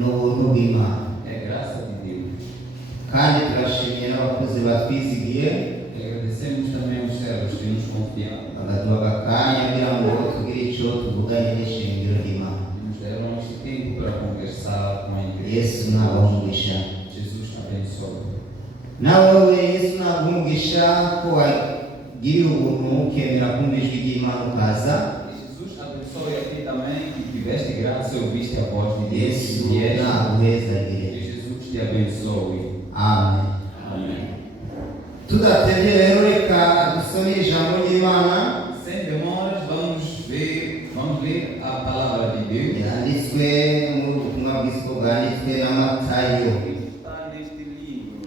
n'ubuntu bw'Imana. É graça de Deus. Kandi turashimiye n'abakozi batwizigiye E agradecemos também aos servos que nos confiaram. bakaduha akanya kugira ngo tugire icyo tuvuganye n'ishingiro ry'Imana. Nos deram este tempo para conversar com a igreja. Yesu nabahumugisha. Jesus abençoe. Nawe Yesu nabahumugisha ko wagiriye ubuntu ukemera kumva ijwi ry'Imana ukaza. Jesus abençoe a ti também que tiveste graça e ouviste a voz de Deus. Yesu E naguhezagire. Jesus te abençoe. Amen. Amém. Tudatevye rero reka dusome ijambo ry'Imana Sem demoras, vamos ler a palavra de Deus. yanditswe mu butumwa bw'isiko bwanditswe na Matayo. Está neste livro,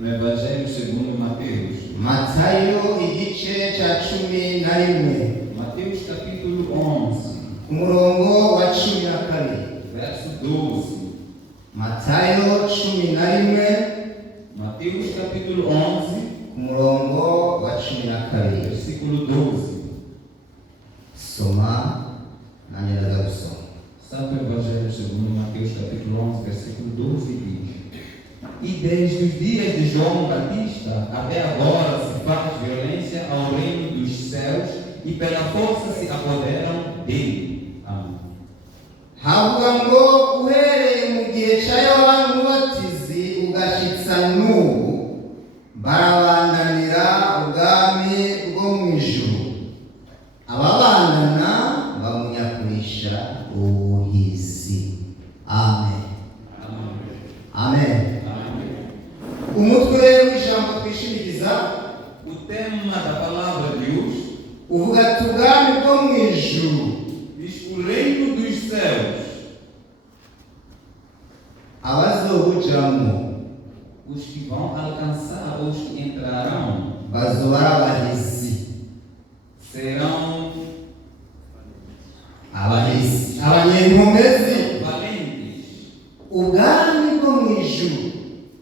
no Evangelho segundo Mateus. Matayo igice cya 11 Mateus capítulo 11, ku murongo wa 12. verso 12. Matayo 11 Mateus capítulo 11, ku murongo wa 12. versículo 12. Soma nanjye ndaza gusoma. Santo Evangelho segundo Mateus capítulo 11, versículo 12 diz: E desde os dias de João Batista até agora se faz violência ao reino dos céus e pela força se apoderam dele. Amém. Havuga ngo uhereye mu gihe cya Yohana Umubatizi ugashitsa n'ubu barabandanira ubwami bwo mu ijuru, ababandana bamunyakurisha ubuhizi. Amen. Amen. Umutwe w'ijambo twishimiriza O tema da palavra de hoje uvuga ati ubwami bwo mu ijuru. diz o reino dos céus. Abazobujamo Os que vão alcançar, os que entrarão, bazoba ari abahizi. serão Abahizi, abanyenkomezi. valentes. Ubwami bwo mu ijuru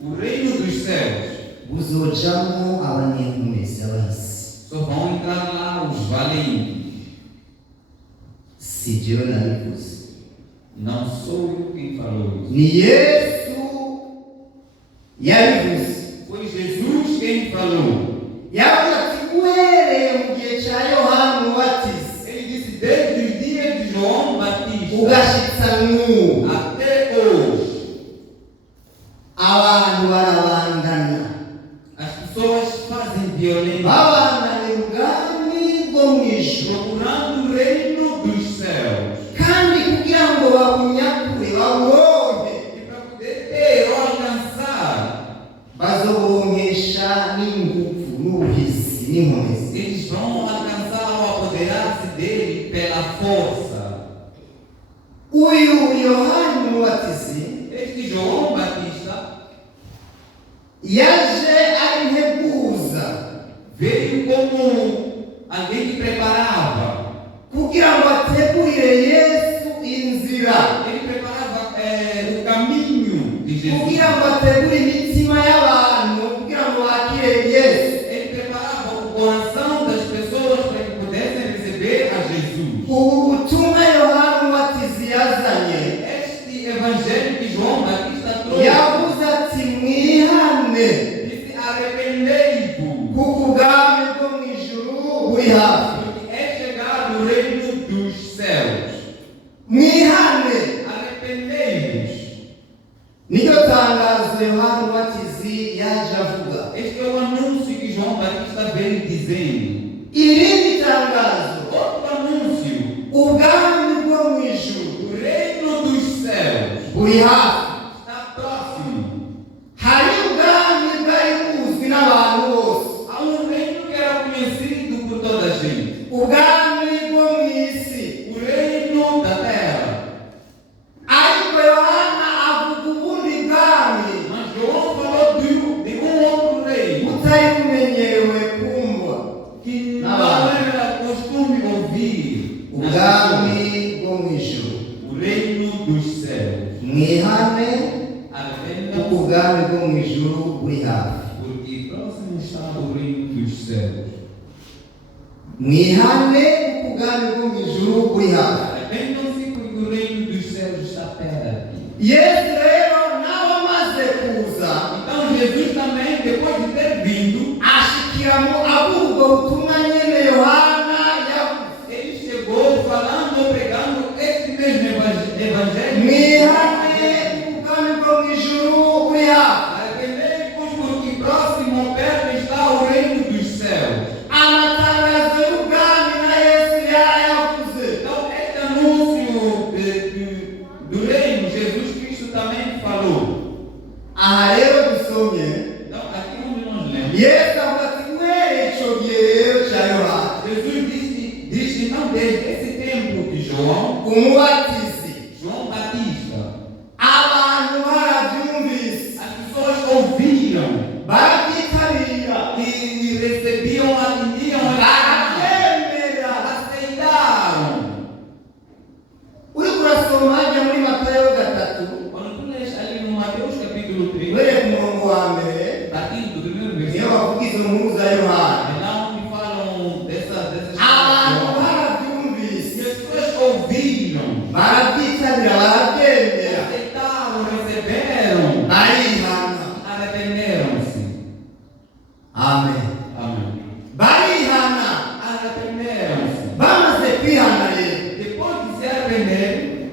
O reino dos céus buzojamo abanyenkomezi, abahizi. só vão entrar lá os valentes. Si jewe nabivuze, Não sou eu quem falou isso. ni Yesu yabivuze. Foi Jesus quem falou. Yavuze ati uhereye mu gihe cya Yohana Umubatizi Ele disse desde os dias de João Batista ugashitsa n'ubu até hoje, abantu barabandana as pessoas fazem violência babandanira ubwami bwo mu ijuru, procurando o reino dos céus. kandi kugira ngo babunyakure baburonke E para poder ter ou alcançar, bazoburonkesha n'ingufu n'ubuhizi n'inkomezi. eles vão alcançar ou apoderar-se dele pela força. Uyu Yohana Umubatizi Este João Batista yaje ari integuza veio como alguém que preparava. kugira ngo ategurire Yesu inzira, Ele preparava o caminho de Jesus. kugira ngo ategure imitima y'abantu kugira ngo bakire Yesu. Ele preparava o coração das pessoas para que pudessem receber a Jesus. Ubu butumwa Yohana Umubatizi yazanye Este evangelho que João Batista trouxe yavuze ati mwihane disse: arrependei-vos, kuko ubwami bwo mu ijuru buri hafi. porque é chegado o reino dos céus. Mwihane Arrependei-vos. niryo tangazo Yohana Umubatizi yaje avuga. Este é o anúncio que João Batista veio dizendo. Irindi tangazo, Outro anúncio: ubwami bwo mu ijuru o reino dos céus buri hafi. está próximo. Hari ubwami bwari buzwi n'abantu bose, Há um reino que era conhecido por toda a gente. ubwami bwo mu isi. O reino da terra. Ariko Yohana avuga ubundi bwami Mas João falou de um outro reino butari bumenyerewe kumva, que não era costume ouvir. ubwami bwo mu ijuru. O reino dos céus. Mwihane kuko Arrependam-se, ubwami bwo mu ijuru buri hafi. porque próximo está o reino dos céus. Mwihane kuko ubwami bwo mu ijuru buri hafi. Arrependam-se, porque o reino dos céus está perto. Yesu rero nawe amaze kuza Então Jesus também, depois de ter vindo, ashikira mu aburwo butumwa nyene Yohana yavuze. ele chegou falando, pregando este mesmo evangelho. Mwihane ubwami bwo mu ijuru buri hafi. Arrependei-vos, porque próximo perto está o reino dos céus. Amatangazo y'ubwami na Yesu yarayavuze. Então este anúncio do reino, Jesus Cristo também falou. Aha rero dusomye Então aqui onde nós lemos, Yesu avuga ati uhereye ico gihe rero ca Yohana Jesus disse então desde esse tempo de João umubatizi Batista, abantu baravyumvise as pessoas ouviram barabyitabira e recebiam, atendiam, barabyemera. aceitaram. Uriko urasoma hajya muri Matayo 3 Quando tu lês ali no Mateus capítulo 3, uhereye ku murongo wa mbere partindo do primeiro niyo versículo, bavuga izo nkuru za Yohana, é lá onde falam dessas abantu coisas. barabyumvise E as pessoas ouviram, barabyitabira barabyemera aceitaram, receberam, barihana. arrependeram-se. Amen. Amém. Barihana. Arrependeram-se. Bamaze kwihana rero Depois de se arrepender,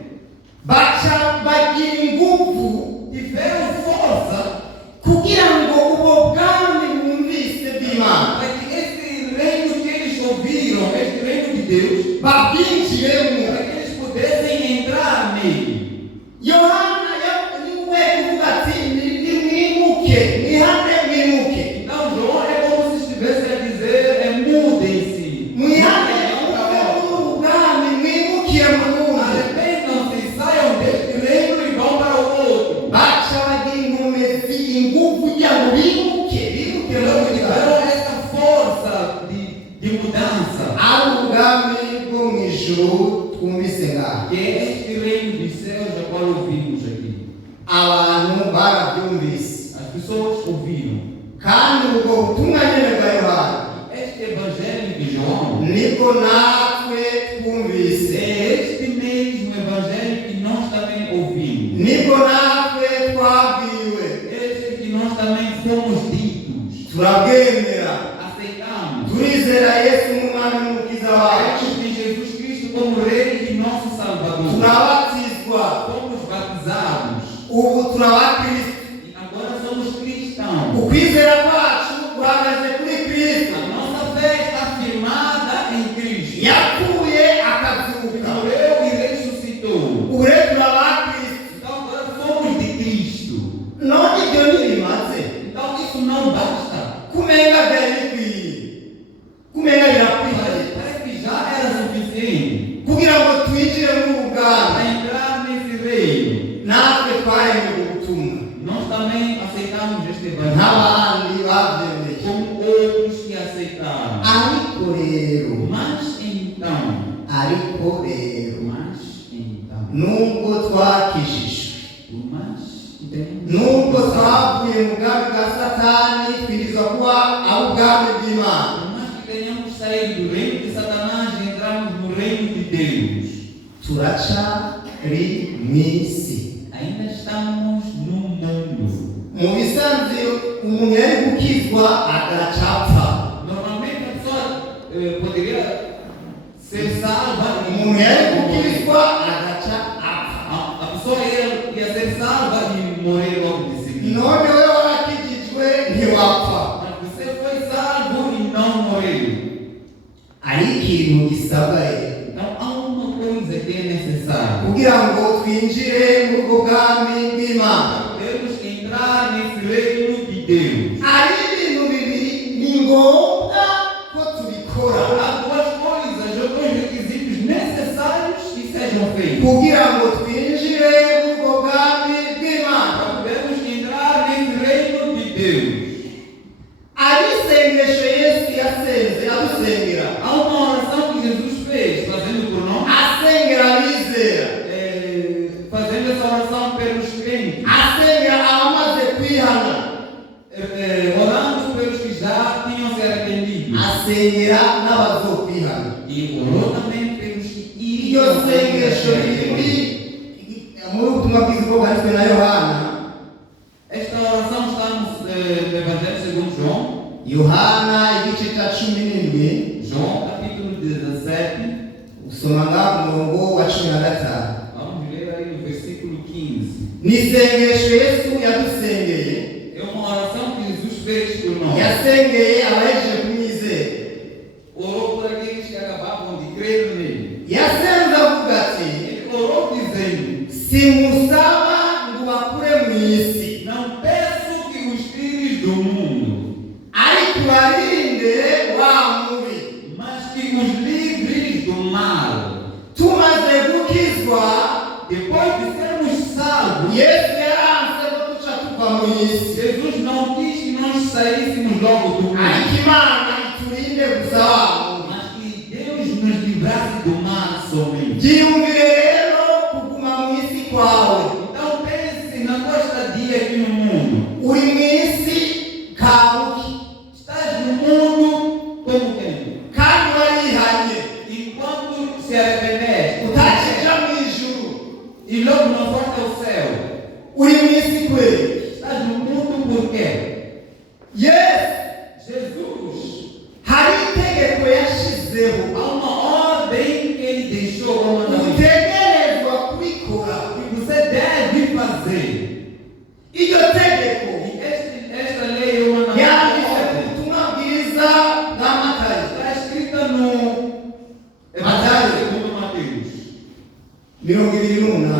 baca bagira ingufu tiveram força kugira ngo ubwo bwami bumvise bw'Imana para que esse reino que eles ouviram, este reino de Deus, babwinjiremo. para que eles pudessem entrar nele. Yohana niwe uvuga ati nimwimuke mwihane mwimuke Então João é como se estivesse a dizer, mudem-se. mwihane muve muri ubu bwami mwimukire mu bundi. Arrependam-se, saiam deste reino e vão para o outro. Baca bagira inkomezi ingufu kugira ngo bimuke bimuke Então muri tiveram essa força de mudança, ari ubwami bwo mu ijuru twumvise ngaho. que é este reino dos céus a qual ouvimos aqui. Abantu barabyumvise As pessoas ouviram. kandi ubwo butumwa nyene bwa Yohana Este evangelho de João nibwo natwe twumvise, é este mesmo evangelho que nós também ouvimos. nibwo natwe twabwiwe, Este que nós também fomos ditos. turabwemera, Aceitamos. turizera Yesu nk'umwami n'umukiza wacu, Cremos em Jesus Cristo como Rei e nosso Salvador. turabatizwa, Fomos batizados. ubu turabakristo. E agora somos cristãos. Ukwizera kwacu guhagaze kuri Kristo, A nossa fé está firmada em Cristo. yapfuye akazuka. Morreu e ressuscitou. Ubu rero turabakristo. Então agora somos de Cristo. None ibyo ntibimaze Então isso não basta. kumenga byari bikwiye, kumenga birakwiye Parece que já era suficiente kugira ngo twinjire muri ubu para bwami. entrar nesse reino. Natwe twaremewe ubutumwa Nós também aceitamos este evangelho nk'abandi babyemeye, como outros que aceitaram. ariko rero Mas então, nubwo twakijijwe, entendemos? nubwo twavuye mu bwami bwa Satani twirizwa kuba ab'ubwami bw'Imana. Por mais que tenhamos saído do reino de Satanás e entramos no reino de Deus, turacari mu isi. ainda estamos no mundo. Mu bisanzwe umuntu yari gukizwa agacapfa, Normalmente a pessoa poderia ser salva umuntu yari gukizwa agaca apfa. a pessoa ia ser salva e morrer logo de seguida. None we warakijijwe ntiwapfa. Mas você foi salvo e não morreu. Ari ikintu gisabwa rero Então há uma coisa que é necessária. kugira ngo twinjire mu bwo bwami bw'Imana. Temos que entrar nesse reino de Deus. Ari ibintu bibiri ni ngombwa ko tubikora Há duas coisas, ou dois requisitos necessários que sejam feitos. kugira ngo twinjire mu bwo bwami bw'Imana. Temos que entrar nesse reino de Deus. Ari isengesho Yesu yasenze adusengera, Há uma oração que Jesus fez, fazendo por nós, asengera abizera, fazendo essa oração pelos crentes, asengera abamaze kwihana, orando pelos que já tinham se arrependido. asengera n'abazokwihana. E orou também pelos que Iryo iriam se sengesho riri arrepender. muri ubutumwa bwiza bwo bwanditswe na Yohana. Esta oração está no Evangelho segundo João. Yohana igice cya 17, João capítulo 17. usoma ngaho ku murongo wa 15. Vamos ler aí no versículo 15. Ni isengesho Yesu yadusengeye. É uma oração que Jesus fez por nós. Yasengeye abahejeje kumwizera. Orou por aqueles que acabavam de crer nele. Yasenze avuga ati, Ele orou dizendo: simusaba ngo bakure mu isi, não peço que os tires do mundo, ariko ubarinde wa mubi. mas que os livres do mal. Tumaze gukizwa, Depois de sermos salvos, Yesu yaranze ko tuca tuva mu isi, Jesus não quis que nós saíssemos logo do mundo, ariko Imana iturinde gusa wa mubi. mas que Deus nos livrasse do mal somente. Byiyumvire rero kuguma mu isi kwawe. Então pense na tua estadia aqui no mundo. Uri mu isi kabuki, Estás no mundo como quem? kandi warihanye, Enquanto se arrependeste, utakija mu ijuru. e logo não foste ao céu. Uri mu isi kweli. Estás no mundo por quê? Yesu Jesus, hari itegeko yashizeho há uma ordem que ele deixou como mandamento utegerezwa kubikora. que você deve fazer. Iryo tegeko E esta lei é uma yanditse ku ordem. butumwa bwiza bwa Matayo Está escrita no Evangelho segundo Mateus 28.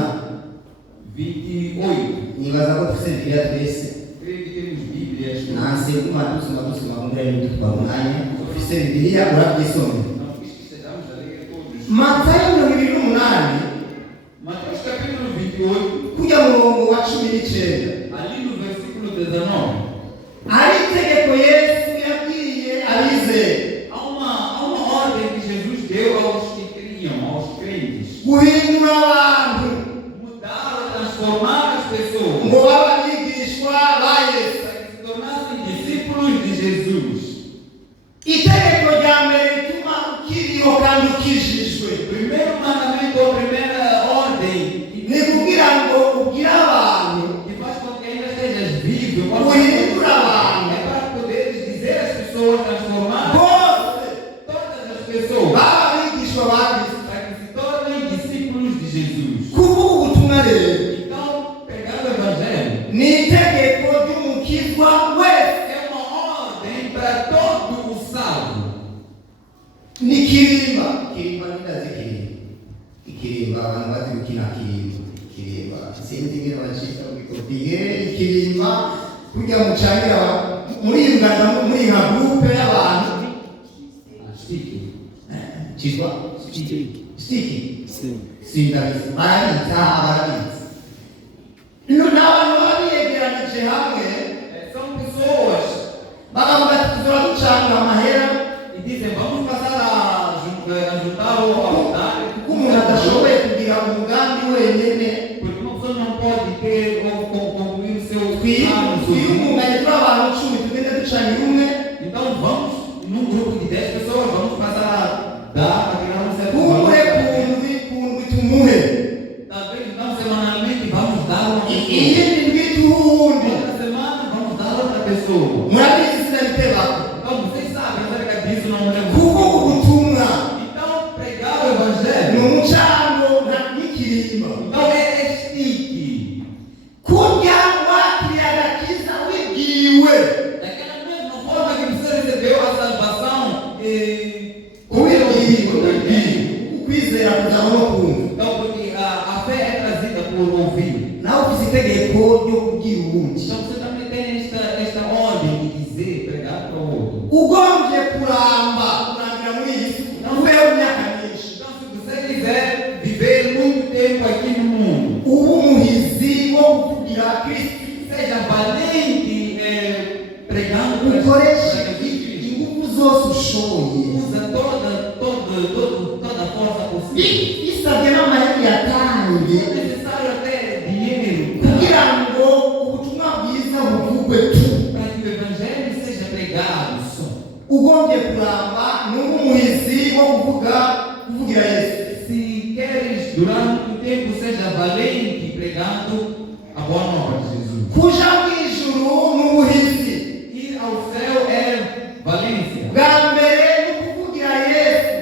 28. Nibaza ko dufite Bibiliya twese. Creio que temos Bíblias. Nanse kuma dusoma mu mbere y'utwa mwanya. Ufite Bibiliya urabyisomera. Não quis que estejamos a ler todos. Matayo 28 Mateus capítulo 28, kujya mu murongo wa 19. ali no versículo 19. Hari itegeko Yesu yabwiye abizera Há uma ordem que Jesus deu aos que criam, aos crentes. guhindura abantu Mudar ou transformar as pessoas ngo babe abigishwa ba Yesu. para que se tornassem discípulos de Jesus. Itegeko rya mbere rituma ukiriho kandi ukijijwe Primeiro mandamento ou primeira ordem ni kugira ngo ubwire abantu que faz com que ainda estejas vivo, guhindura abantu é para poderes dizer às pessoas, transformar bose todas as pessoas baba abigishwa ba Kristo. para que se tornem discípulos de Jesus. Kuvuga ubutumwa rero Então, pegando o Evangelho, ni itegeko ry'umukizwa wese. é uma ordem para todo o salvo. Ni kirimba nindazi ikirimba abantu bazi gukina kirimba sinzi ingene bacika ubikopie ikirimba kujya mucangira muri Uganda muri nka groupe y'abantu chizwa stiki sindabizi barabizi ino n'abantu babiyegeranije hamwe São pessoas bakavuga ati tuzora ducanga amahera que dizem: vamos passar a juntar o altar, kuko umuntu adashoboye kugira umugambi wenyine. porque uma pessoa não pode ter ou concluir o seu plano. Twiyungunganye turi abantu 10 tugende ducanira umwe. Então, vamos, num grupo de 10 pessoas, vamos passar a dar para criar um certo Kumure valor. kundwi tumuhe. Talvez não semanalmente, vamos dar uma pessoa. Iyindi ndwi tuwundi. Outra semana, vamos dar outra pessoa. Murabizi sinabitebako. Então, vocês sabem acerca disso, não lembro. Kuvuga ubutumwa Então, pregar o ni Evangelho. umucango n'ikirimba. Então, é estique. Kurya wakiriye agakiza wibwiwe. Daquela mesma forma que você recebeu a salvação, Ubibwiwe. Ukwizera kuzana no kumva. então, porque a fé é trazida por ouvir. Nawe ufite itegeko ryo kubwira uwundi. Então, você também tem esta ordem de dizer, pregar para o outro. Ugombye kurangira muri iyi si ubeho imyaka myinshi. Então, se você quiser viver muito tempo aqui no mundo, Uba umuhizi wo kuvugira Kristo. seja valente pregando para Ukoreshe Jesus. ingufu zose ushoboye. Usa toda a força possível. Bisabwe n'amaheri yatange É necessário até dinheiro kugira ngo ubutumwa bwiza buvugwe tu. para que o Evangelho seja pregado só. Ugombye kuramba n'uba umuhizi wo kuvugira Yesu. Se queres durante o tempo seja valente pregando, boa nova de Jesus. kuja mu ijuru n'ubuhizi. Ir ao céu é valência. Bwa mbere ni ukuvugira Yesu.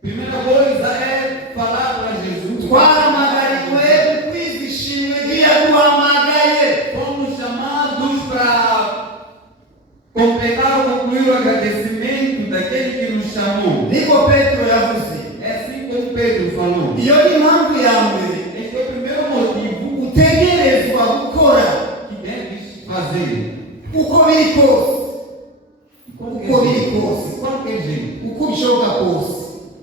Primeira coisa é falar para Jesus. Twahamagariwe gukwiza ishimwe ry'uwaduhamagaye. Fomos chamados para completar ou concluir o agradecimento daquele que nos chamou. Niko Petro yavuze. É assim como Pedro falou. Iyo ni impamvu ya mbere Este é o primeiro motivo utegerezwa gukora que deves fazer. uko biri kose, uko biri De kose, qualquer jeito. uko bishoboka kose,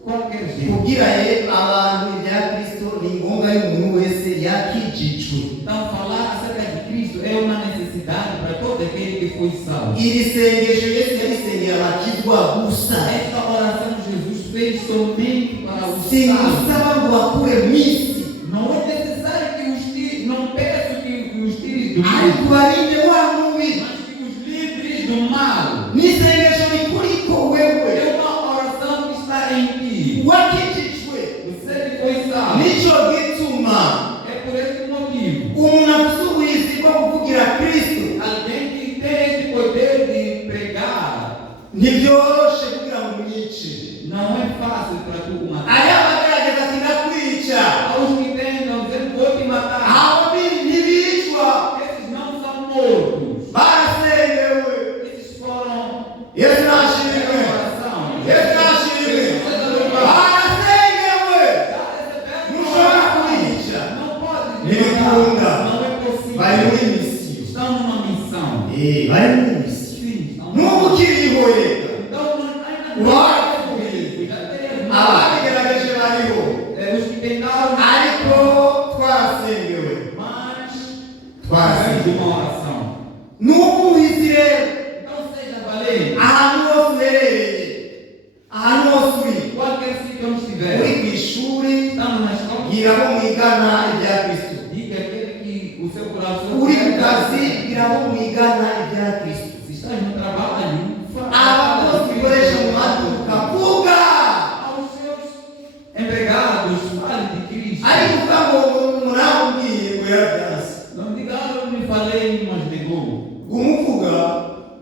Qualquer jeito. kugira abantu ibya Kristo ni ngombwa y'umuntu wese yakijijwe. Então, falar acerca de Cristo é uma necessidade para todo aquele que foi salvo. Iri sengesho Yesu yarisengera abakizwa gusa. Esta oração Jesus fez somente para os salvos. Simusaba ngo bakure mu isi, Não é necessário que os tire, não peço que os tires do ariko mundo, barinde wa mubi. mas que os livres do mal. Ni isengesho rikuriko wewe É uma oração que está em ti. wakijijwe. Você que foi salvo. Nico gituma É por este motivo. umuntu afite ubuhizi bwo kuvugira Kristo Alguém que tem esse poder de pregar, ntibyoroshe kugira ngo umwice. não é fácil para tu matar. Ari abagerageza kwica, Aos que tentam dizer vou te matar, abo ntibicwa, esses não são mortos. barasengewe. Esses foram Yesu nashimwe, oração. Yesu nashimwe, barasengewe. Ntushobora kubica, Não pode ntibikunda, não é possível. bari muri misiyo. Estão numa missão. Bari muri misiyo. Sim, estão N'ubu ukiriho reka, Então não ainda warakuye, já tem ababigerageje bariho, os que tentaram, ariko twarasengewe, mas fazemos twarasengewe. uma oração. N'ubuhizi rero, Então seja valente. ahantu hose uherereye, ahantu hose uri, Qualquer sítio onde uri estiver, ku ishuri, estamos na escola. bwira abo mwigana ibya Kristo. Diga aquele que o seu coração Uri ku kazi, bwira abo mwigana ibya Kristo. se está no trabalho, Abakozi ukoresha mu maduka, vuga. aos seus empregados, fale de Cristo. Ariko uvuga ngo umuntu aramubwiye ngo yarabyanze. Não diga, eu me falei, mas negou. Umuvuga,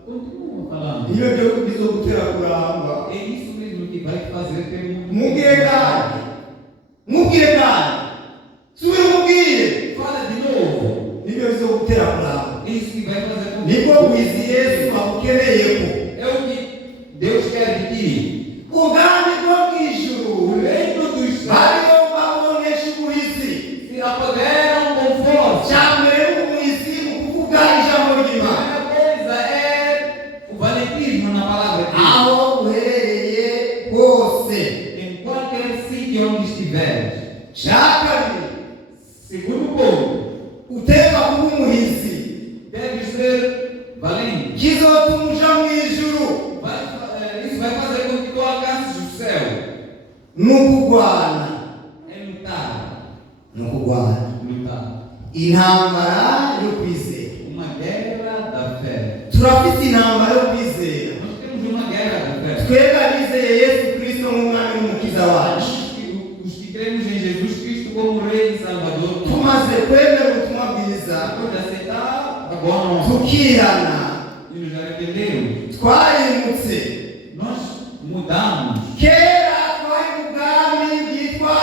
Continua falando. niyo byo bizogutera kuramba. É isso mesmo que vai fazer ter Mubwire kandi, mubwire kandi, subira umubwire, Fala de novo. nibyo bizogutera kuramba. É isso que vai fazer com Nibwo bwizi Yesu abukeneyeko. É o que Deus quer de ti. Ubwami bwo mu O ijuru reino dos céus hariho babonesha ubuhizi. se apoderam com força. Cya mbere ni ubuhizi mu kuvuga ijambo A ry'Imana. primeira coisa é o valentismo na palavra de Deus. Aho uherereye hose. Em qualquer sítio onde estiveres. Cya kabiri, Segundo ponto, uteka kuba umuhizi. deve ser valente. Kizotuma uja mu ijuru. Isso vai fazer com que tu alcances o céu. Ni ukugwana. É lutar. Ni ukugwana. Lutar. Intambara yo kwizera. Uma guerra da fé. Turafite intambara yo kwizera. Nós temos uma guerra da fé. Twebwe abizeye Yesu Kristo nk'umwami n'umukiza wacu. Os que cremos em Jesus Cristo como Rei e Salvador, Tumaze kwemera ubutumwa bwiza, depois de aceitar a boa nova tukihana, e nos arrependemos, twarimutse. nós mudamos. Kera twari mu bwami bwitwa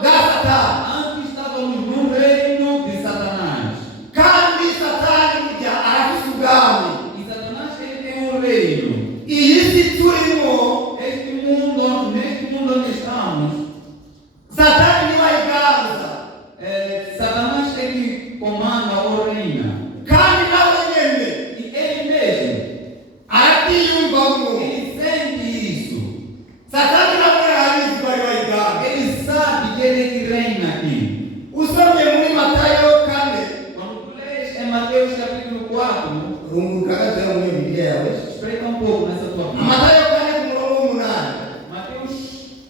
bwa Satani, Antes estávamos no reino de Satanás. kandi Satani burya arafise ubwami. E Satanás ele tem um reino. Iyi si turimo, Neste mundo onde estamos, Satani niwe ayiganza, Satanás é que comanda ou reina. kandi nawe nyene E ele mesmo, aratiyumvamo. ele sente isso. Satani nawe arabizi ko ari we ayiganza. Ele sabe que ele é que reina aqui. Usomye muri Matayo 4, Quando tu lês em Mateus capítulo 4, runguruka gatoya muri Bibiliya yawe. espreita um pouco nessa tua Bíblia. Matayo 4 ku murongo w'umunani. Mateus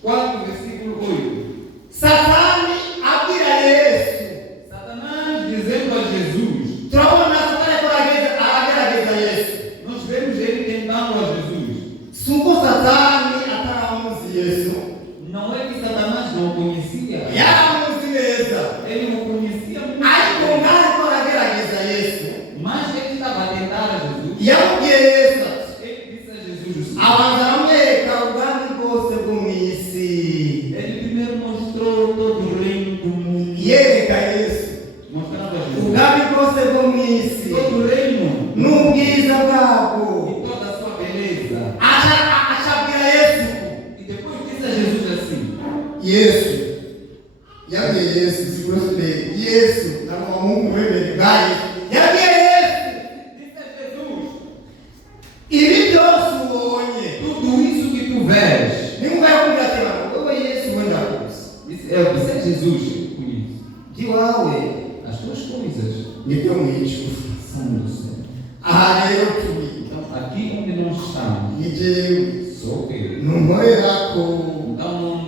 4, versículo 8. Satani abwira Yesu, Satanás dizendo a Jesus, turabona Satani ko aragerageza Yesu. nós vemos ele tentando a Jesus. Si uko Satani ataramuzi Yesu, Não é que Satanás não conhecia, yaramuzi neza, ele não conhecia muito. ariko ngaho ko aragerageza bwose bwo mu isi todo o reino n'ubwiza bwabwo. e toda a sua beleza. Acabwira Yesu, E depois disse a Jesus assim: Yesu yabwiye Yesu zikoswe Yesu ntabwo Mungu wemeye bwa Yesu yabwiye Yesu, disse a Jesus: ibi byose ubonye tudo isso que tu vês. nimba yakubwira ati wowe Yesu wenda kuza Disse a Jesus com isso: iwawe as tuas coisas nibyo mu ijuru. são do céu. Aha rero turi Então, aqui onde nós estamos, ni jewe sou eu. ntumorerako Então,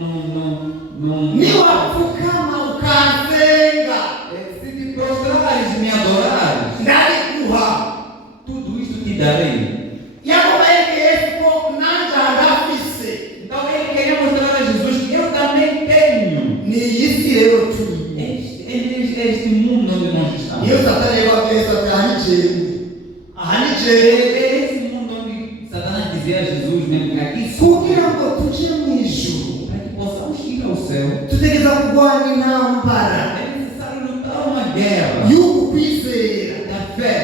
não. niwapfukama ukansenga Se te prostrares e me adorares, ndariguha. tudo isto te darei. Yakobaye Yesu ko nanja ndafise. Então, ele queria mostrar a Jesus que eu também tenho. Ni iyi si rero turi Este mundo onde nós estamos. niyo Satani yababwiye ati aha ni É jewe esse mundo onde Satanás dizia a Jesus mesmo que aqui kugira ngo tuje mu ijuru para que possamos ir ao céu. tutegereza kurwanya intambara É necessário lutar uma guerra y'uku kwizera. da fé.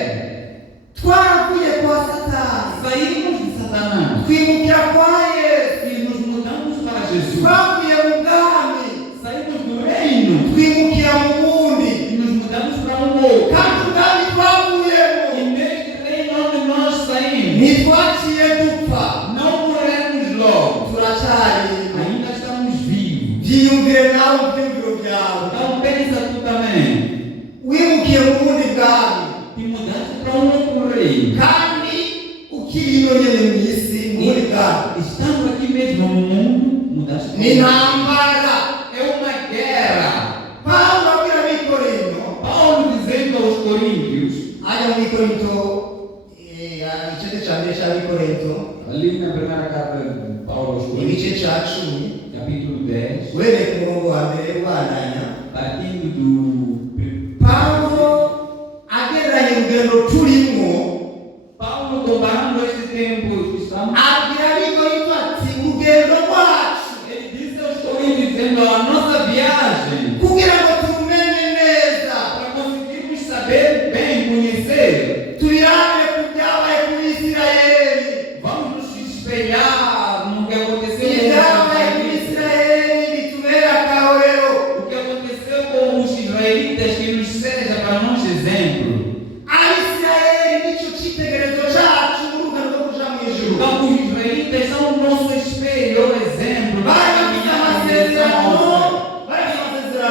Twaravuye kwa Satani Saímos de Satanás twimukira kwa Yesu, e nos mudamos para Jesus. twavuye mu bwami Saímos do reino twimukira mu bundi, e nos mudamos para um outro. kandi ubwami twavuyemo E neste reino onde nós saímos, ntitwaciye dupfa, não morremos logo. turacyari. Ainda estamos vivos. Byiyumvire nawe ibyumviro byawe, Então pensa tu também. wimukiye mu bundi bwami Te mudaste para um outro reino. kandi ukiri ino nyene mu isi mu bundi bwami. Estando aqui mesmo no mundo, mudaste para Ni um outro. intambara. É uma guerra. Pawulo abwira abikorinto, Paulo dizendo aos coríntios, ajya mu ikorinto igice cya mbere cy'abikorinto ali na primeira carta de Paulo aos igice coríntios, cya 10 capítulo 10, uhereye ku murongo wa mbere ubandanya, partindo do Pawulo agereranya urugendo turimo, Paulo comparando este tempo que estamos, abwira abikorinto ati urugendo rwacu ele disse aos coríntios dizendo a nossa viagem kugira ngo turumenye neza para conseguirmos saber bem, conhecer, tubirane ku byabaye ku Isirayeli. vamos nos espelhar no que aconteceu Ibyabaye ku com os israelitas, Isirayeli bitubera akarorero. o que aconteceu com os israelitas que nos seja para nós exemplo. Abisirayeli nicyo cyitegererezo cyacu mu rugendo rwo kuja mu ijuru. Então os israelitas são o nosso espelho, o exemplo. Bari bafite amasezerano,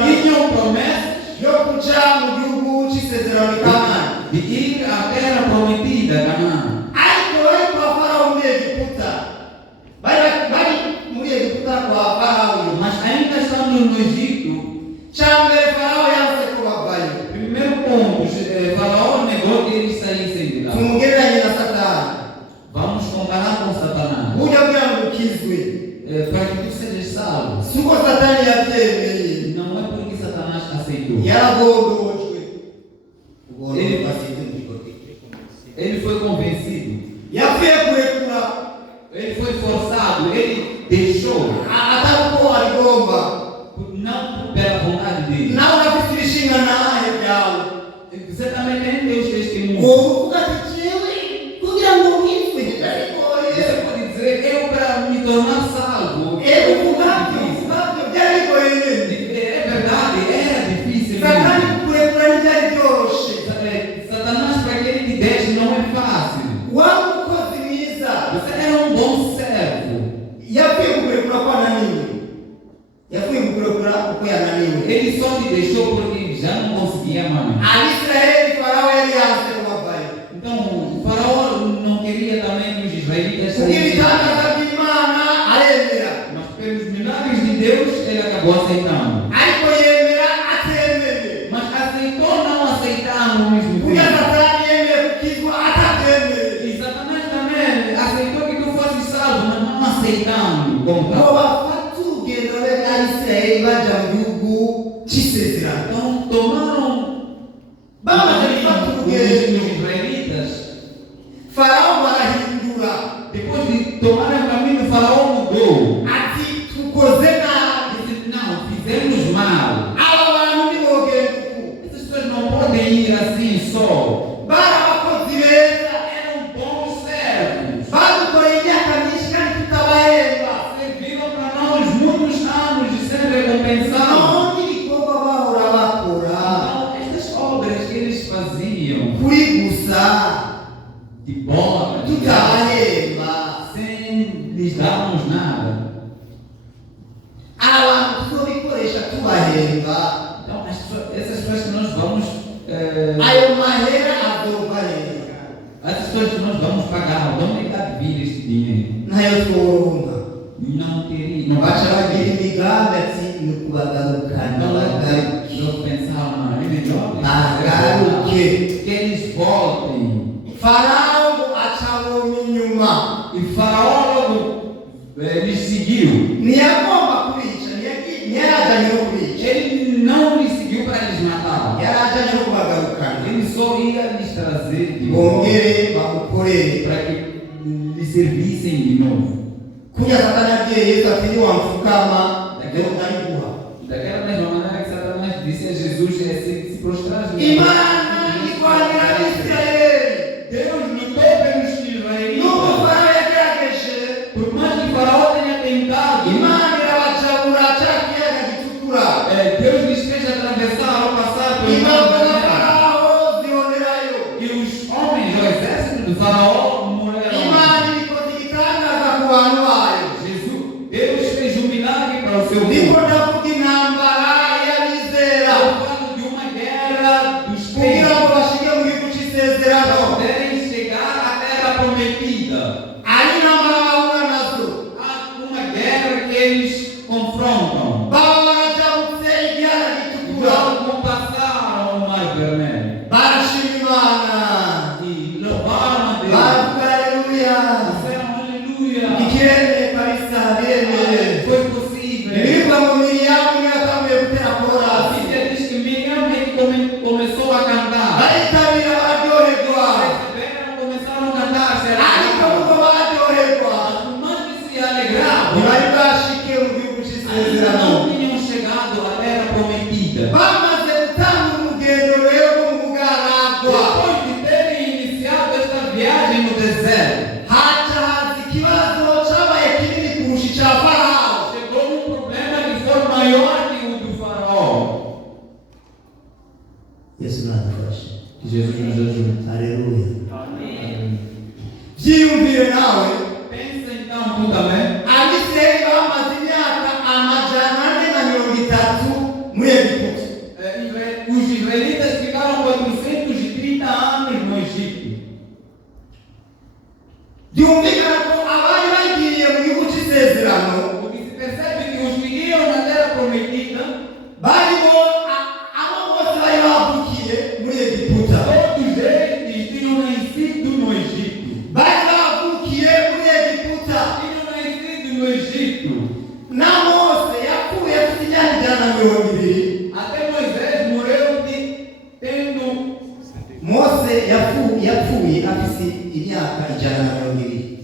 Tinham promessas yo kuja mu gihugu cy'isezerano i Kanani. de ir à terra prometida, Canaã. Ariko bari kwa Farawo muri Egiputa, bari muri Egiputa kwa Farawo. Mas ainda estando no Egito, Cya mbere Farawo yanze ko bavayo, primeiro ponto, Faraó negou que eles saíssem de lá. tumugereranye na Satani. Vamos comparar com Satanás. Burya kugira ngo ukizwe, Para que tu sejas salvo. si uko Satani yabyemeye, Não é porque Satanás aceitou. yaragondojwe. Ugondojwe afite mu kigo cye. Ele foi convencido. Yapfuye kurekura Ele foi forçado. Ele deixou. atari uko abigomba. Não pela vontade dele. Nawe urafite ibishinga nahe byawe. Você também tem Deus testemunho. Wowe uvuga ati jewe kugira ngo nkizwe ndabigoye. Você pode dizer, eu para me tornar salvo. Uvuga byarigoye nyine. É verdade, era difícil. Satani kurekura ntibyari byoroshye. Satanás, para que ele te deixe, não é fácil. Waba umukozi mwiza Você era um bom servo. yapfuye kurekura ko ananiwe. Yapfuye kurekura kuko yananiwe. Ele só te deixou porque já não conseguia mais. Abisirayeli Farawo yari yanze ko bavayo. Então, o faraó não queria também que os israelitas Kugira saíssem. ibitangaza by'Imana aremera. Mas pelos milagres de Deus, ele acabou aceitando. Ariko yemera atemeye. Mas aceitou não aceitar ao mesmo Kugira tempo. Satani yemeye kukizwa atatemeye. E Satanás também aceitou que tu fosse salvo, mas não aceitando. Como Ngo tal. bafate urugendo rw'Abisirayeli baja mu gihugu cy'isezerano. Então, tomaram Bamaze gufata os urugendo, israelitas. Farawo barahindura. Depois de tomarem o caminho, o faraó mudou. Ati tukoze nabi. Disse, não, fizemos mal. Aba bantu ntibogenda uku. Essas pessoas não podem ir assim só. viviam kuri gusa de bola, de tutabahemba, sem lhes darmos nada. abantu tuzobikoresha tubahemba, Então, essas pessoas que nós vamos, ayo mahera azobahemba essas pessoas que nós vamos pagar, de onde é que há de vir este dinheiro? nayo tworonka. Não teria, não baca vai bagira imigambi ati ni ukubagarukana bagaruke não pensaram, é melhor bagaruke. que eles voltem. Farawo acabonye inyuma, E Faraó logo lhes seguiu. ntiyagomba kubica, ntiyarajanye no kubica, Ele não lhes seguiu para lhes matar. yarajanye no kubagarukana Ele só ia lhes trazer de volta bongere bamukorere. para que lhes servissem de novo. Kurya Satani yabwiye Yesu ati niwamfukama rero ndabiguha. Daquela mesma maneira que Satanás disse a Jesus: se prostrar Imana irwanira Abisirayeli, Deus lutou pelos israelitas. nubwo Farawo yagerageje, Por mais que Faraó tenha tentado, Imana irabajabura cya kiyaga gitukura, Deus lhes fez atravessar ou passar pelo mar ingabo za Vermelho. Farawo zibonerayo. E os homens, o exército de Faraó, morreram. Imana ibikoze igitangaza ku bantu bayo. Deus fez um milagre para o seu Niko povo. ndavuga intambara y'abizera Eu falo de uma guerra dos kugira ngo povos bashike mu gihugu cy'isezerano. poderem chegar à terra prometida. Ari intambara bahura nazo, Há uma guerra que eles confrontam. baba barajabutse igiyaga gitukura, Logo passaram o mar vermelho barashima Imana, e louvaram a Deus. baravuga aleluya, Disseram aleluia. ikiremeye kabisa biremeye. Foi possível. Ibiva mu Miriyamu niyo yatanguye gutera A korasi, Bíblia diz que Miriam é que começou a cantar. baritabira bararyoherwa, Receberam, começaram a cantar. ariko kuko bararyoherwa Mas que se alegravam. ntibari bashike mu gihugu Ainda cy'isezerano. não tinham chegado à terra prometida. Bamaze gutanga urugendo rero rwo mu bugaragwa, Depois de terem iniciado esta viagem no deserto, haca haza ikibazo cyabaye kinini kurusha icya Farawo. chegou um problema que foi maior que o do faraó. Yesu nadufashe, Que Jesus nos ajude. haleluya. Byiyumvire nawe, Pensa então tu também. Abisirayeli bamaze imyaka 430 muri Egiputa. Os israelitas ficaram 430 anos no Egito. Byumvikana ko abari bagiye mu gihugu cy'isezerano O que se percebe que os que iam na terra prometida, barimo abo bose bari bavukiye muri Egiputa, todos eles tinham nascido no Egito. bari bavukiye muri Egiputa. Tinham nascido no Egito. Na Mose yapfuye afite imyaka 120. Até Moisés morreu tendo. Mose yapfuye afite imyaka 120.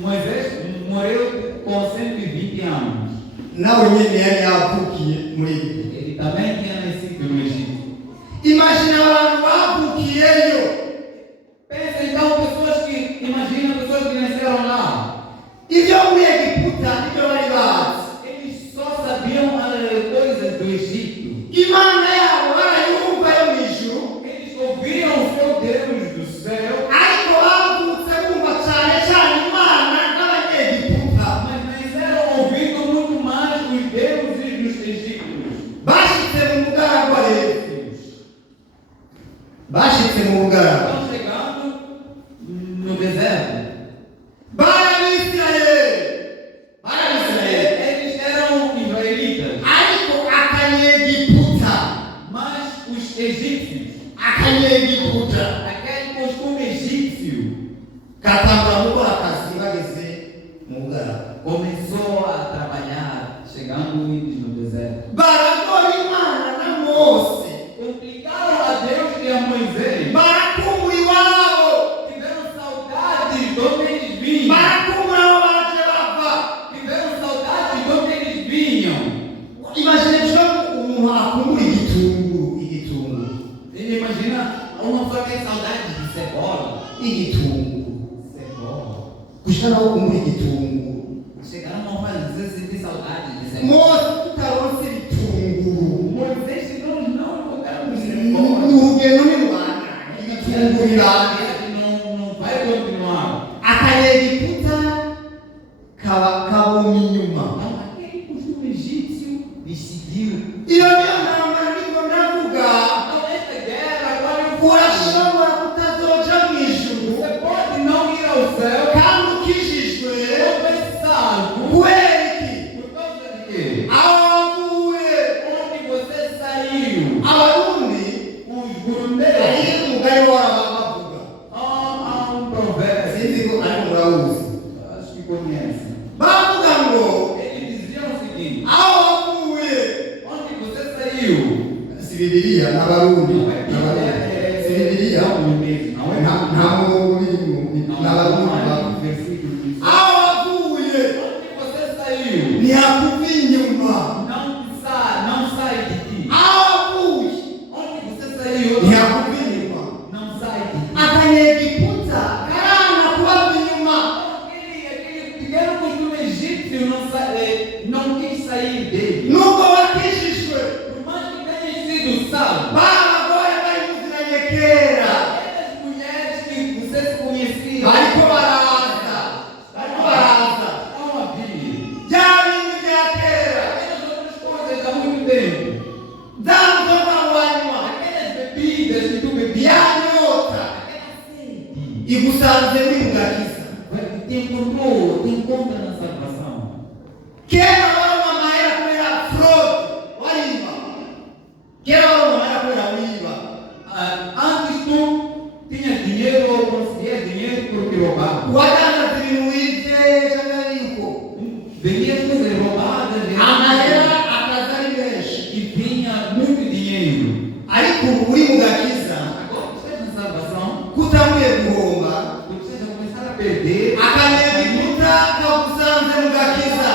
Moisés morreu com 120 anos. Nawe nyine yari yavukiye muri Egiputa. Ele também tinha nascido no Egito. Imagina abantu bavukiyeyo, Pensa então imagina pessoas que nasceram lá. ibyo muri Egiputa ibyo bari bazi. Eles só sabiam coisas do Egito. Imana yabo barayumva yo mu ijuru, Eles ouviam o seu Deus do céu, ariko bavutse bumva cyane cyane Imana n'Abanyegiputa. mas nasceram ouvindo muito mais os deuses dos egípcios. Bashitse mu bugaragwa rero, bashitse mu bugaragwa, Estão chegando no deserto. barabisirayeli, Eles eram israelitas, ariko Akanyegiputa, mas os egípcios, Akanyegiputa aquele costume egípcio, katangura gukora akazi bageze mu bugaragwa. começou a trabalhar, chegando eles no deserto. Baragora Imana na Mose, Complicaram a Deus e a Moisés. barakumbura iwabo, Tiveram saudades de onde eles vinham. barakumbura aho baje bava. Tiveram saudades de onde eles vinham. Imagine ko umuntu akumbura igitunguru. Imagina uma pessoa que tem saudade de cebola. Cebola. Gushika naho ukumbura igitunguru. Chegaram a fazer sentir saudade de cebola. Mose tutaronse ibitunguru Moisés chegou, não encontraram ni cebola. urugendo ni rwanda. urashobora kutazoja mu ijuru Você pode não ir ao céu, kandi ukijijwe mas salvo. kubera iki? Por causa de quê? aho wavuye. Onde você saiu? Abarundi Os burundeiros. hari umugani wabo bavuga, Há provérbio. sinzi ko ariko murawuzi, Acho que conhece. bavuga ngo Eles diziam o seguinte: aho wavuye. onde você saiu? Si Bibiliya n'Abarundi, Não é Bíblia, si Bibiliya não é nta muntu birimo, n'Abarundi bavuga. versículo que diz, Aho wavuye onde você saiu? ntihakuva inyuma. Não sai de ti. Aho wavuye Onde você saiu? ntihakuva inyuma. Não sai de ti. Akanyegiputa karanga kubava inyuma. Aquele pequeno costume egípcio não quis sair dele. Nubwo wakijijwe Por mais que tenha sido salvo, babagore bari muziranye kera aquelas mulheres que você conhecia bariko baraza não havia. bya bintu bya kera, Aquelas outras coisas há muito tempo. za nzoga wanywa, Aquelas bebidas que tu bebias. ya nyota igusanze bimugakiza. Te encontra na salvação. Kera wari amahera kubera fraude wariba, kera wari amahera kubera wiba. Antes tu tinhas dinheiro ou conseguias dinheiro porque roubava. Wadandaza ibintu wibye cyangwa yuko Vendias coisas roubadas amahera akaza ari menshi, e vinha muito dinheiro. ariko ubu uri mugakiza Agora que estás na salvação, kutambuye guhomba. tu precisas começar a perder. Akanyegiputa kagusanze mugakiza.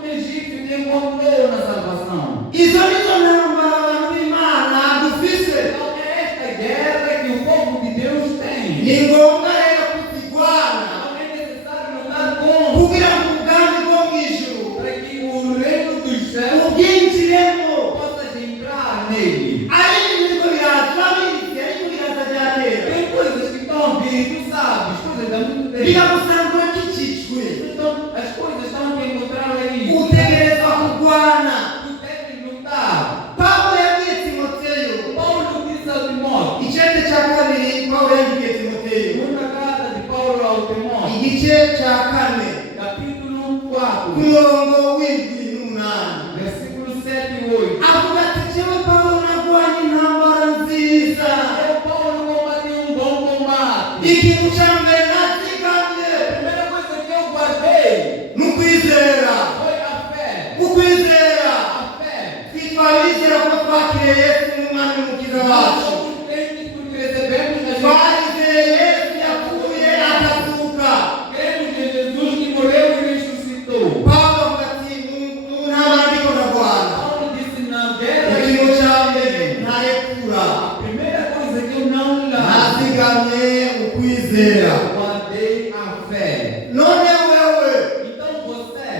O Egito te encontrou na salvação. Izo nizo ntambara abantu b'Imana dufise. Então é esta guerra que o povo de Deus tem. Ni ngombwa rero kuzirwana Não é necessário lutar contra kugira ngo ubwami bwo mu ijuru para que o reino dos céus ubwinjiremo. possas entrar nele. Ariko ibiriko biraza urabizi, ariko biraza bya kera. Tem coisas que estão a vir, tu sabes, coisas há muito tempo. Biragusanzwe kicicwe. Então, as coisas estão a te encontrar aí. Utegerezwa kurwana. Tu deves lutar. Pawulo yabwiye Timoteyo, Paulo diz a Timóteo, igice cya kabiri Pawulo yandikiye Timoteyo, segunda carta de Paulo ao Timóteo, igice cya kane capítulo ku 4, murongo w'indwi n'umunani. versículo 7 e 8. Avuga ati jewe Pawulo narwanye intambara nziza, Eu, Paulo, combati bom combate. ikintu cya mbere nazigamye A primeira coisa que eu guardei ni ukwizera. foi a fé. Ukwizera A fé. twitwa abizera ko twakiriye Yesu nk'umwami n'umukiza Nós wacu. somos crentes porque recebemos a Jesus. Twarizeye Yesu yapfuye akazuka. Cremos em Jesus que morreu e ressuscitou. Pawulo avuga ati mu ntambara ndiko ndarwana, Paulo disse na guerra, ikintu cya mbere ntarekura, a primeira coisa que eu não largo, nazigamye ukwizera. eu guardei a fé. None wewe Então você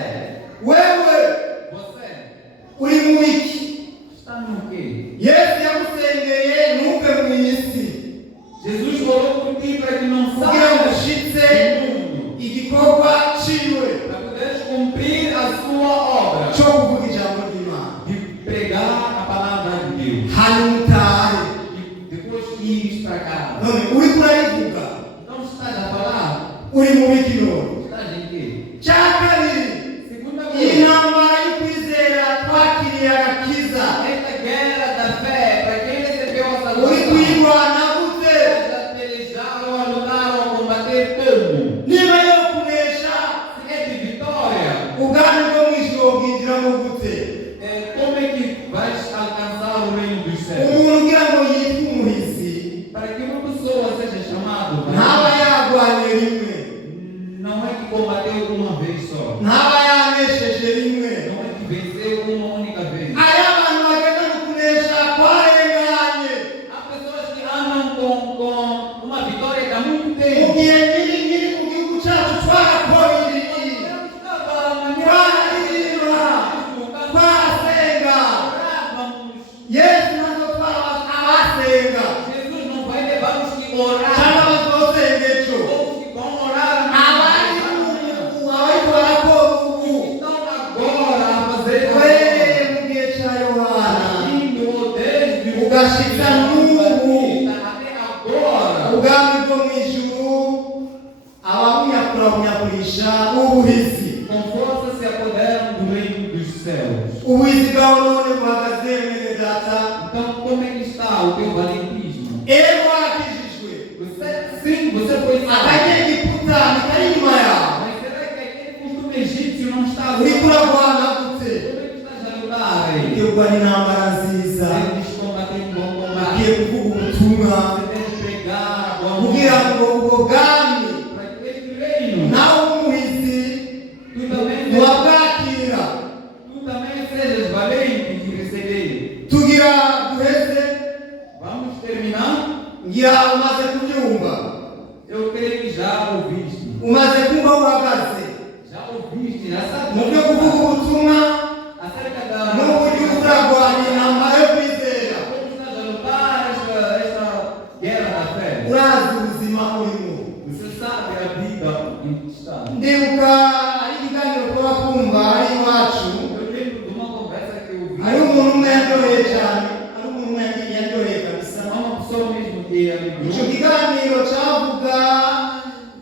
uri mu wiki, está no quê? Yesu yagusengeye ntuve mu isi Jesus falou por ti para que não kugira ngo saias ushitse do mundo, igikorwa ciwe para poderes cumprir a sua obra cyo kuvuga ijambo ry'Imana, de pregar a palavra de Deus hanyuma utahe. e depois ires para casa. None uriko urarivuga, Então estás a falar, uri mu wiki none. estás em quê? Cya kabiri, Segunda iyi coisa, ntambara y'ukwizera twakiriye agakiza, esta guerra da fé, para quem recebeu a uri salvação, kuyirwana gute? a pelejar ou a lutar ou a combater como? Niba yo kunesha Se é de vitória, ubwami bwo mu ijuru bwinjiramo gute? como é que vais alcançar o reino dos céus? Umuntu ugira ngo yitwe umuhizi Para que uma pessoa seja chamada, ntaba yarwanye rimwe, não é que combateu uma vez só, ntaba yanesheje rimwe. não é que venceu uma única vez. Ari abantu bagenda mu kunesha kwarenganye, Há pessoas que andam com uma vitória há muito mu tempo. gihe nyiri mu gihugu cyacu twarakora ibi, twararirimba, twarasenga. Yesu ntabwo abasenga Jesus não vai levar os que oraram, cyangwa abazosenga ejo, ou os que vão orar abari amanhã. ubu abariko barakora ubu Estão agora a fazer uhereye mu gihe cya Yohana indo desde ugashika n'ubu até agora. ubwami bwo mu ijuru abamunyakurisha ubuhizi com força se apoderam do reino dos céus. ubuhizi bwawe none buhagaze mwene data. Então, como é que está o teu valentismo? Ele warakijijwe Sim, você foi salvo. akanyegiputa ntikari inyuma yawe Mas será que aquele costume egípcio não está uriko uragwana gute? Como é que estás a lutar aí? ugiye kurwana intambara nziza, Deves combater um bom combate. ugiye kuvuga ubutumwa Você deve pregar a boa kugira nova. ngo ubwo bwami Para que este reino, nawe w'umuhizi tu também wabwakira. sejas valente de receber. tugira duheze Vamos terminar? ngira umaze kubyumva, Eu creio que já ouviste. umaze kumva uhagaze Já ouviste, já mu sabe byo kuvuga ubutumwa acerca n'uburyo uzarwanya intambara yo kwizera. como estás a lutar esta guerra da fé. urazi ubuzima urimo. Você sabe a vida em que está. ndibuka ari ikiganiro twaba kumva ari iwacu, Eu lembro de uma conversa que eu vi. ari umuntu umwe yaryoheye cyane, ari umuntu umwe yaryoheye kabisa. Uma pessoa mesmo que ia me icyo kiganiro cyavuga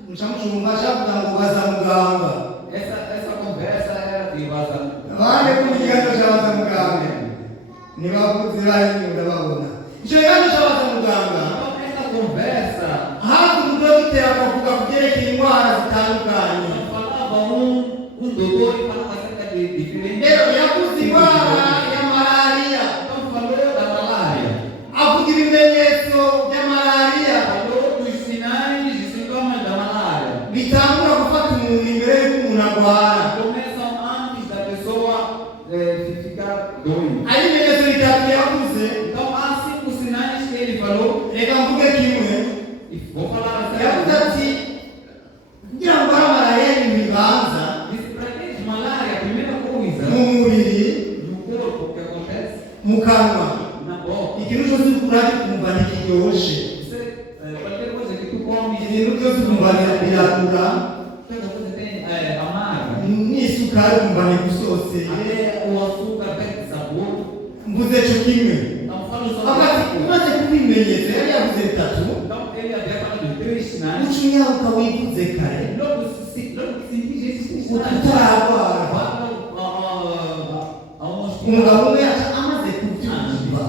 mucamucumba cyavuga ngo baza muganga. Essa conversa era de vazamento. abandi ku kiganiro cyabaza muganga ntibavuze bari ndababona. icyo kiganiro cyabaza muganga Então, essa conversa hafi umudogiteri akavuga ku byerekeye indwara zitandukanye. falava um doutor e falava acerca de diferentes. rero yavuze indwara ya malariya, Então, falou da malária. avuga ibimenyetso bya malariya Falou dos sinais e sintomas da malária. bitangura gufata umuntu imbere y'uko umuntu arwara. Começam antes da pessoa ficar doente. ari ibimenyetso bitatu yavuze, Então, há 5 sinais que ele falou. reka mvuge kimwe. E vou falar yavuze acerca. ati kugira ngo urware malariya ni ibintu bibanza Disse para aqueles malária, a primeira coisa mu mubiri, no corpo que acontece mu kanwa. na boca. ikintu cyose ukuraje kumva ntikiryoshye, Você, qualquer coisa que tu comes, ibintu byose ukumva biragura, toda coisa tem amarga. n'isukari ukumva ntigusoseye. Até o açúcar perde sabor. mvuze cyo kimwe. Não falo só avuga ati umaze kuba ibimenyetso yari yavuze bitatu, Então ele havia falado de 3 sinais. ucunyaruka wivuze kare Logo que senti esses 3 sinais. utararwara. umugabo umwe amaze kubyumva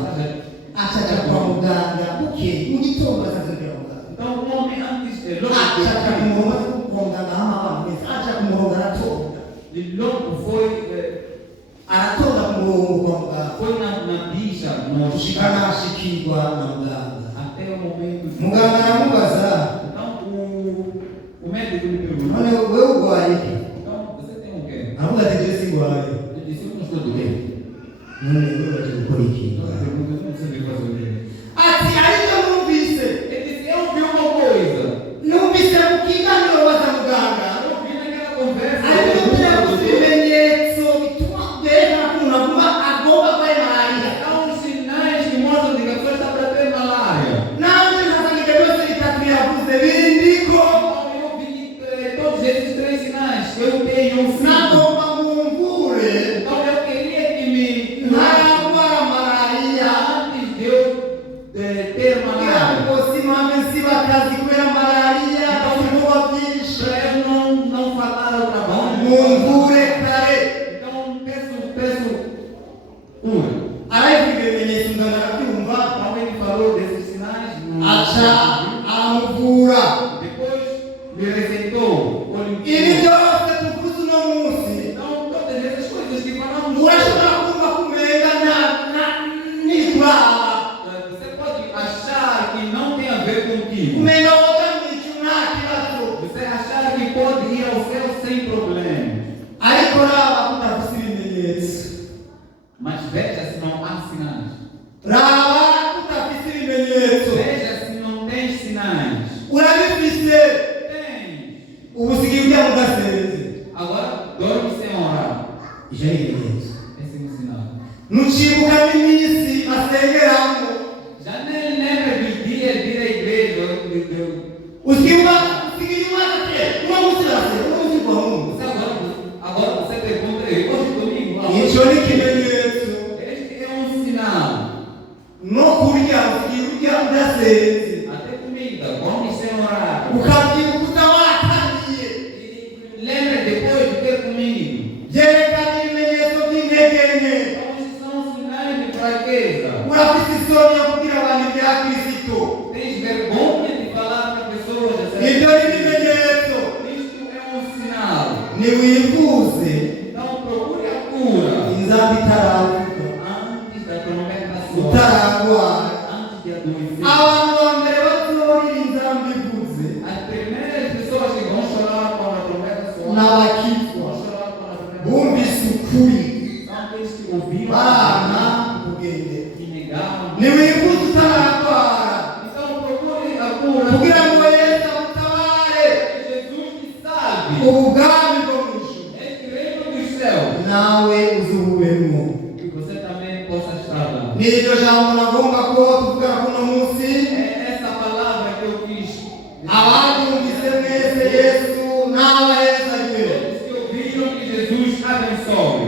acaca kwa muganga bukeye mu gitondo akazongera muganga Então o homem antes, acaca ku murongo aza kwa muganga hama abantu beza aca ku murongo aratonda logo foi aratonda ku murongo kwa muganga na bicha, no gushika nashikirwa na muganga. até o momento. muganga aramubaza, Então o médico me perguntou. none wewe urwaye iki? Então você tem o quê? aravuga ati je singwaye. Eu disse eu não estou doente. none wewe waje gukora iki? Então eu pergunto, eu não sei o que fazer. ati ariko numvise Ele disse eu vi uma coisa. numvise mu kiganiro baza muganga Eu vi naquela conversa. ariko byavuze ibimenyetso bituma byerekana ko umuntu aguma agomba kurwara malariya. Há uns sinais que mostram que a pessoa está para ter malária. nanjye nkasanga ibyo byose bitatu yavuze bindiko Então eu vi todos esses 3 sinais. Eu tenho um filho. nagomba mumvure Então eu queria que me ntararwara malariya antes de eu ter kugira malária. ngo simame siba akazi kubera malariya ibikorwa byinshi Para eu não falar ao trabalho. mumvure kare. Então peço cura. arabivuga ibimenyetso ngana arabyumva Então ele falou desses sinais. aca aramuvura. Depois me receitou. ibi byose tuvuze uno munsi Então todas essas coisas que falamos. urashobora kumva kumenga n'ikuraba Você pode achar que não tem a ver contigo. kumenga woga mwica nta kibazo, Você achar que pode ir ao céu sem problema. ariko raba kudafite ibimenyetso. Mas veja se não há sinais. raba kudafite ibimenyetso. Veja se não tem sinais. urabifise Tem. ubusigi bujya mugasenze. Agora dorme sem orar. icyo ni ibimenyetso. Esse é um sinal. ntucibuka n'iminsi basengeramo, Já nem lembra dos dias de ir à igreja. usiba umwana ati uno munsi basenga uno munsi kwa mungu. Agora você pergunta, eu hoje domingo. icyo ni ikimenyetso. Este é um sinal. no kurya usigira urya udasenze. Até comida. Quando vergonha de falar para pessoas acerca ibyo disso. ni ibimenyetso. Isto é um sinal. Niwivuze Então procure a cura inzamba itaravuga, antes da trombeta soar, utaragwara. antes de adoecer. Abantu ba mbere bazorira inzamba ivuze As primeiras pessoas que vão chorar quando a trombeta soar, n'abakizwa vão chorar quando a trombeta soar, bumvise ukuri são aqueles que ouviram bana ubwenge. e negaram. Niwivuze utaragwara Então procure a cura. kugira ngo Yesu agutabare Jesus te salve. ubwami bwo mu ijuru Este reino dos céus. nawe uzuhubemo. Que você também possa estar lá. N'iryo jambo nagomba ko tuvuga kuno munsi, É essa palavra que eu quis. abadumvise mwese Yesu n'abahezagiwe. Todos que ouviram que Jesus abençoe.